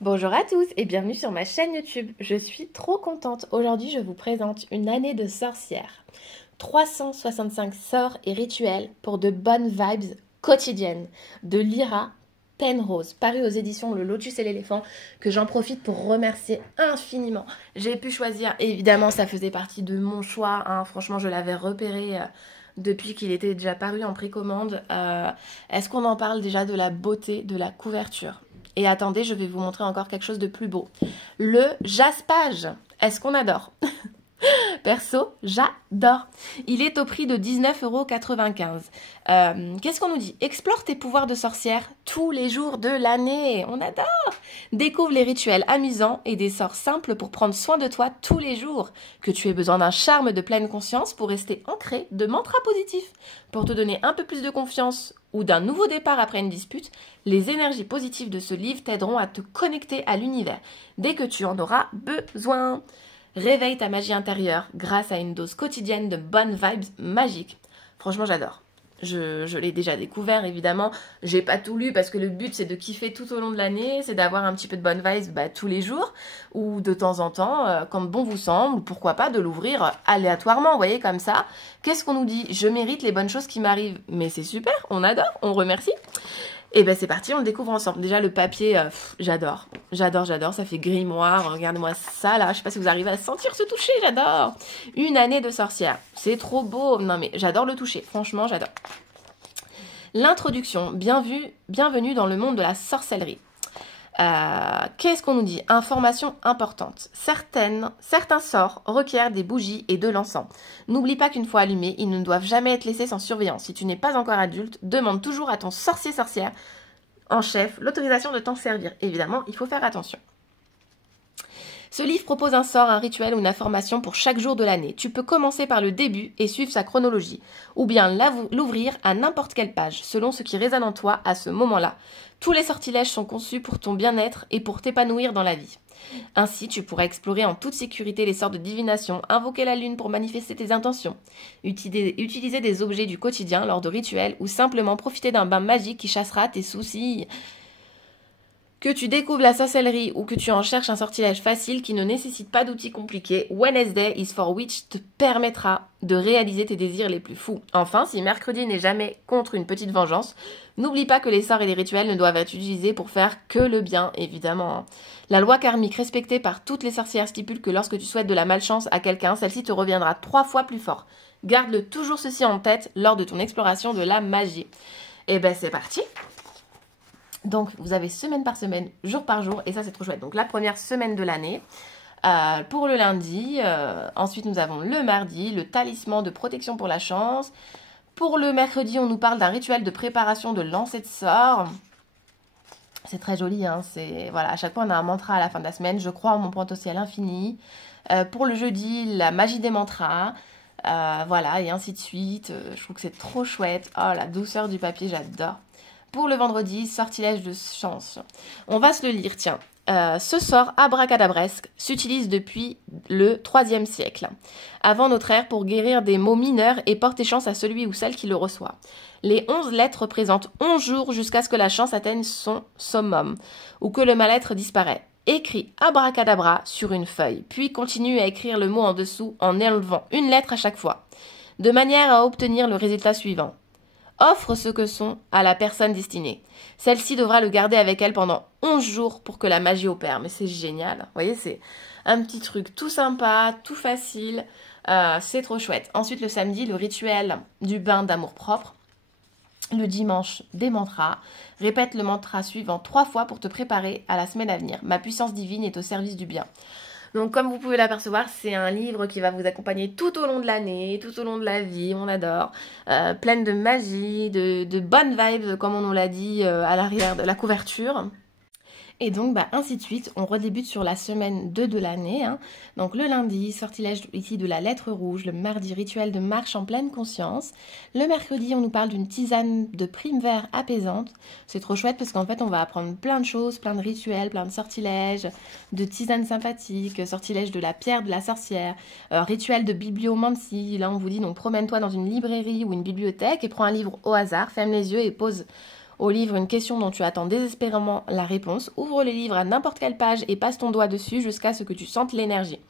Bonjour à tous et bienvenue sur ma chaîne YouTube. Je suis trop contente. Aujourd'hui, je vous présente une année de sorcière. 365 sorts et rituels pour de bonnes vibes quotidiennes de Lyra Penrose, paru aux éditions Le Lotus et l'éléphant, que j'en profite pour remercier infiniment. J'ai pu choisir, évidemment, ça faisait partie de mon choix. Franchement, je l'avais repéré depuis qu'il était déjà paru en précommande. Est-ce qu'on en parle déjà de la beauté de la couverture? Et attendez, je vais vous montrer encore quelque chose de plus beau. Le jaspage. Est-ce qu'on adore? Perso, j'adore. Il est au prix de 19,95 €. Qu'est-ce qu'on nous dit? Explore tes pouvoirs de sorcière tous les jours de l'année. On adore. Découvre les rituels amusants et des sorts simples pour prendre soin de toi tous les jours. Que tu aies besoin d'un charme de pleine conscience pour rester ancré de mantras positifs. Pour te donner un peu plus de confiance ou d'un nouveau départ après une dispute, les énergies positives de ce livre t'aideront à te connecter à l'univers dès que tu en auras besoin. Réveille ta magie intérieure grâce à une dose quotidienne de bonnes vibes magiques. Franchement, j'adore. Je l'ai déjà découvert, évidemment. J'ai pas tout lu parce que le but, c'est de kiffer tout au long de l'année, c'est d'avoir un petit peu de bonnes vibes tous les jours ou de temps en temps, quand bon vous semble, ou pourquoi pas de l'ouvrir aléatoirement, vous voyez, comme ça. Qu'est-ce qu'on nous dit? Je mérite les bonnes choses qui m'arrivent. Mais c'est super, on adore, on remercie. Et ben c'est parti, on le découvre ensemble. Déjà le papier, j'adore, j'adore, ça fait grimoire, regardez-moi ça là, je sais pas si vous arrivez à sentir ce toucher, j'adore. Une année de sorcière, c'est trop beau, non mais j'adore le toucher, franchement j'adore. L'introduction, bienvenue dans le monde de la sorcellerie. Qu'est-ce qu'on nous dit? Information importante. Certains sorts requièrent des bougies et de l'encens. N'oublie pas qu'une fois allumés, ils ne doivent jamais être laissés sans surveillance. Si tu n'es pas encore adulte, demande toujours à ton sorcier-sorcière en chef l'autorisation de t'en servir. Évidemment, il faut faire attention. Ce livre propose un sort, un rituel ou une information pour chaque jour de l'année. Tu peux commencer par le début et suivre sa chronologie, ou bien l'ouvrir à n'importe quelle page, selon ce qui résonne en toi à ce moment-là. Tous les sortilèges sont conçus pour ton bien-être et pour t'épanouir dans la vie. Ainsi, tu pourras explorer en toute sécurité les sorts de divination, invoquer la lune pour manifester tes intentions, utiliser des objets du quotidien lors de rituels ou simplement profiter d'un bain magique qui chassera tes soucis. Que tu découvres la sorcellerie ou que tu en cherches un sortilège facile qui ne nécessite pas d'outils compliqués, Wednesday is for Witch te permettra de réaliser tes désirs les plus fous. Enfin, si mercredi n'est jamais contre une petite vengeance, n'oublie pas que les sorts et les rituels ne doivent être utilisés pour faire que le bien, évidemment. La loi karmique respectée par toutes les sorcières stipule que lorsque tu souhaites de la malchance à quelqu'un, celle-ci te reviendra 3 fois plus fort. Garde-le toujours ceci en tête lors de ton exploration de la magie. Et ben c'est parti! Donc, vous avez semaine par semaine, jour par jour, et ça, c'est trop chouette. Donc, la première semaine de l'année, pour le lundi. Ensuite, nous avons le mardi, le talisman de protection pour la chance. Pour le mercredi, on nous parle d'un rituel de préparation de lancer de sorts. C'est très joli, hein. Voilà, à chaque fois, on a un mantra à la fin de la semaine. Je crois en mon potentiel infini. Pour le jeudi, la magie des mantras. Voilà, et ainsi de suite. Je trouve que c'est trop chouette. Oh, la douceur du papier, j'adore. Pour le vendredi, sortilège de chance. On va se le lire, tiens. Ce sort abracadabresque s'utilise depuis le IIIe siècle, avant notre ère, pour guérir des maux mineurs et porter chance à celui ou celle qui le reçoit. Les 11 lettres représentent 11 jours jusqu'à ce que la chance atteigne son summum, ou que le mal-être disparaît. Écris abracadabra sur une feuille, puis continue à écrire le mot en dessous en enlevant une lettre à chaque fois, de manière à obtenir le résultat suivant. Offre ce que sont à la personne destinée. Celle-ci devra le garder avec elle pendant 11 jours pour que la magie opère. Mais c'est génial. Vous voyez, c'est un petit truc tout sympa, tout facile. C'est trop chouette. Ensuite, le samedi, le rituel du bain d'amour-propre. Le dimanche, des mantras. Répète le mantra suivant 3 fois pour te préparer à la semaine à venir. Ma puissance divine est au service du bien. Donc comme vous pouvez l'apercevoir, c'est un livre qui va vous accompagner tout au long de l'année, tout au long de la vie, on adore. Pleine de magie, de bonnes vibes, comme on nous l'a dit à l'arrière de la couverture. Et donc, ainsi de suite, on redébute sur la semaine 2 de l'année. Donc, le lundi, sortilège ici de la lettre rouge. Le mardi, rituel de marche en pleine conscience. Le mercredi, on nous parle d'une tisane de prime vert apaisante. C'est trop chouette parce qu'en fait, on va apprendre plein de choses, plein de rituels, plein de sortilèges, de tisanes sympathiques, sortilège de la pierre de la sorcière, rituel de bibliomancie. Là, on vous dit, donc, promène-toi dans une librairie ou une bibliothèque et prends un livre au hasard, ferme les yeux et pose au livre une question dont tu attends désespérément la réponse. Ouvre le livre à n'importe quelle page et passe ton doigt dessus jusqu'à ce que tu sentes l'énergie.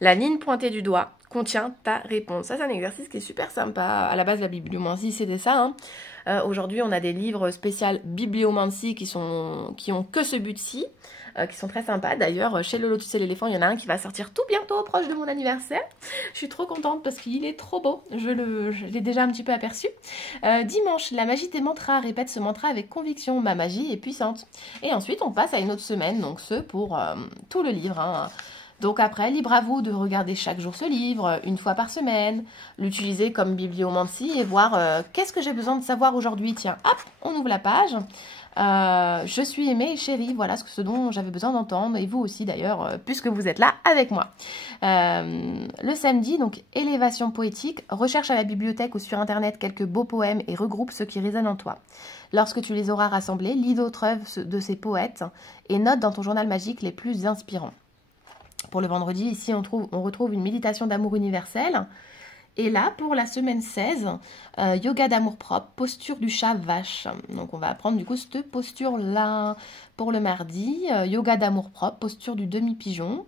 La ligne pointée du doigt contient ta réponse. Ça, c'est un exercice qui est super sympa. À la base, la bibliomancie, c'était ça. Aujourd'hui, on a des livres spéciaux bibliomancie qui ont que ce but-ci, qui sont très sympas. D'ailleurs, chez le Lotus et l'éléphant, il y en a un qui va sortir tout bientôt, proche de mon anniversaire. Je suis trop contente parce qu'il est trop beau. Je l'ai déjà un petit peu aperçu. Dimanche, la magie des mantras. Répète ce mantra avec conviction. Ma magie est puissante. Et ensuite, on passe à une autre semaine, donc ce pour tout le livre. Donc après, libre à vous de regarder chaque jour ce livre, une fois par semaine, l'utiliser comme bibliomancie et voir qu'est-ce que j'ai besoin de savoir aujourd'hui. Tiens, hop, on ouvre la page. Je suis aimée et chérie, voilà ce dont j'avais besoin d'entendre, et vous aussi d'ailleurs, puisque vous êtes là avec moi. Le samedi, donc élévation poétique, recherche à la bibliothèque ou sur internet quelques beaux poèmes et regroupe ceux qui résonnent en toi. Lorsque tu les auras rassemblés, lis d'autres œuvres de ces poètes et note dans ton journal magique les plus inspirants. Pour le vendredi, ici, on retrouve une méditation d'amour universel. Et là, pour la semaine 16, yoga d'amour-propre, posture du chat vache. Donc, on va apprendre du coup cette posture-là pour le mardi. Yoga d'amour-propre, posture du demi-pigeon.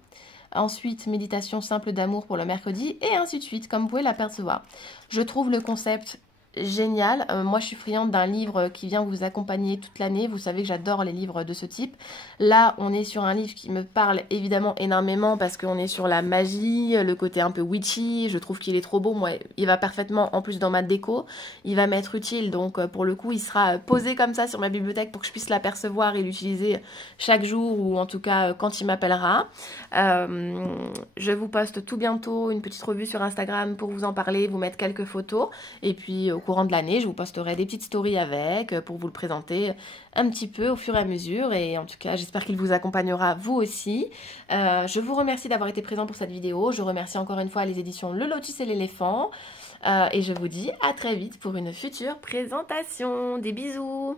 Ensuite, méditation simple d'amour pour le mercredi. Et ainsi de suite, comme vous pouvez l'apercevoir. Je trouve le concept génial. Moi, je suis friande d'un livre qui vient vous accompagner toute l'année. Vous savez que j'adore les livres de ce type. Là, on est sur un livre qui me parle évidemment énormément parce qu'on est sur la magie, le côté un peu witchy. Je trouve qu'il est trop beau. Moi, il va parfaitement en plus dans ma déco. Il va m'être utile. Donc, pour le coup, il sera posé comme ça sur ma bibliothèque pour que je puisse l'apercevoir et l'utiliser chaque jour ou en tout cas quand il m'appellera. Je vous poste tout bientôt une petite revue sur Instagram pour vous en parler, vous mettre quelques photos. Et puis, au courant de l'année, je vous posterai des petites stories avec pour vous le présenter un petit peu au fur et à mesure. Et en tout cas, j'espère qu'il vous accompagnera vous aussi. Je vous remercie d'avoir été présent pour cette vidéo. Je remercie encore une fois les éditions Le Lotus et l'éléphant. Et je vous dis à très vite pour une future présentation. Des bisous!